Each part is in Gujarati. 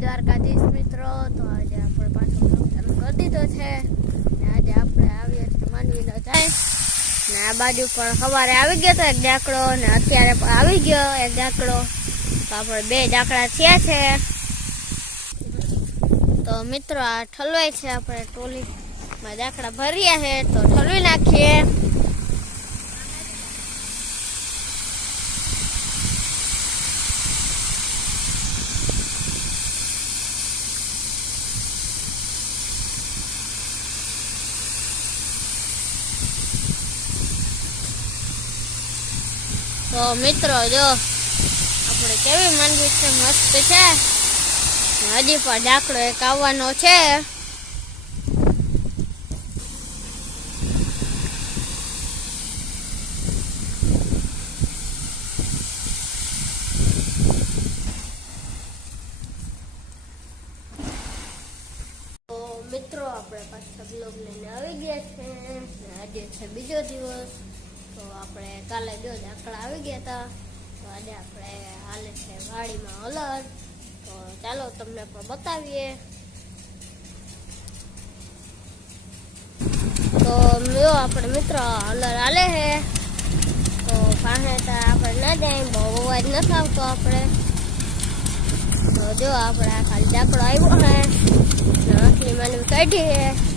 દ્વારકાધીશ મિત્રો, તો આજે આપણે પાછો ચાલુ કરી દીધો છે. ને આજે આપણે આવીએ છીએ માનવીનો જાય. ને આ બાજુ પણ સવારે આવી ગયો તો એક ડાકડો, ને અત્યારે પણ આવી ગયો એક ડાકડો. તો આપણે બે ડાકડા થયા છે. તો મિત્રો, આ ઠલવાય છે. આપણે ટોલીમાં ડાકડા ભર્યા છે. તો ઠલવી નાખીએ. તો મિત્રો, જો, આપણે કેવી માંડવી છે? મસ્ત છે. હજી પણ ડાકડો એક આવવાનો છે. મિત્રો, આપણે પાછા બ્લોગ લઈને આવી ગયા છે. આજે છે બીજો દિવસ. તો આપણે કાલે જો ડાકડા આવી ગયા હતા તો આજે આપણે હાલે છે વાડીમાં હલર તો ચાલો તમને પણ બતાવીએ તો જો આપણે મિત્રો હલર હાલે છે તો પાસે તો આપણે ના જાય બહુ અવાજ નથી આવતો આપણે તો જો આપણે આ ખાલી ડાકડો આવ્યો છે ને આટલી માનવી કાઢી છે તો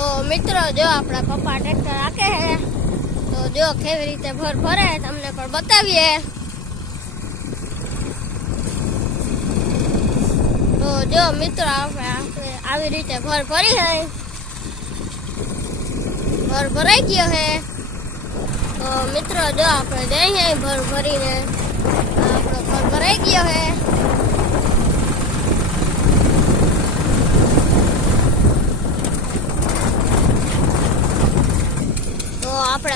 તો મિત્રો જો આપણા પપ્પા ટ્રેક્ટર રાખે છે તો જો કેવી રીતે ભર ભરે તમને પણ બતાવીએ તો જો મિત્રો આપણે આપણે આવી રીતે ભર ભરી છે ભર ભરાઈ ગયો છે તો મિત્રો જો આપણે જઈએ ભર ભરીને આપણો ભર ભરાઈ ગયો છે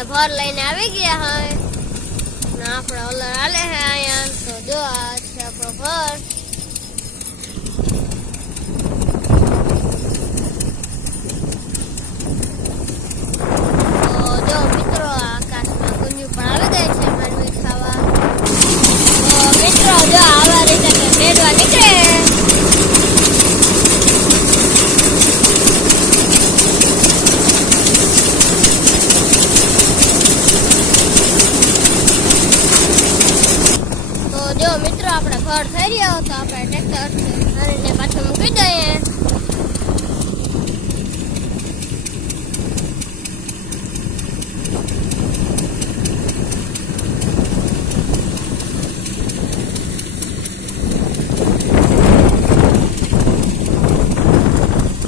ભર લઈને આવી ગયા હોય. ને, આપણે ઓલર હાલે છે અહીંયા તો જો આપણો ભર મિત્રો આપણે ઘર થઈ રહ્યો તો આપણે ટ્રેક્ટર આને પાછું મૂકી દઈએ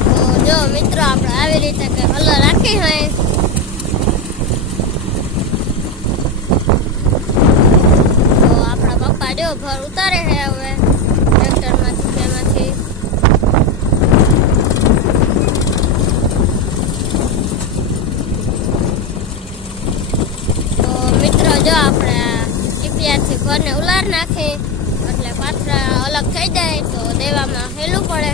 તો જો મિત્રો આપણે આવી રીતે ટીપિયાથી ભરને ઉલાર નાખે, એટલે પાછળ અલગ થઈ જાય તો દેવામાં હેલું પડે.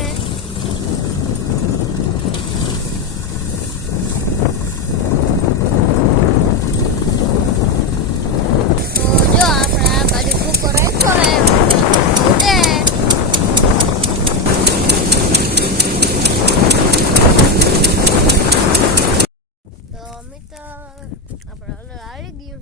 તો મિત્રો, આપણે આવી ગયું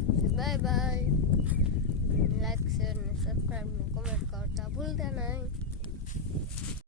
છે બાય બાય લાઈક શેર ને સબસ્ક્રાઈબ ને કોમેન્ટ કરતા ભૂલતા નહીં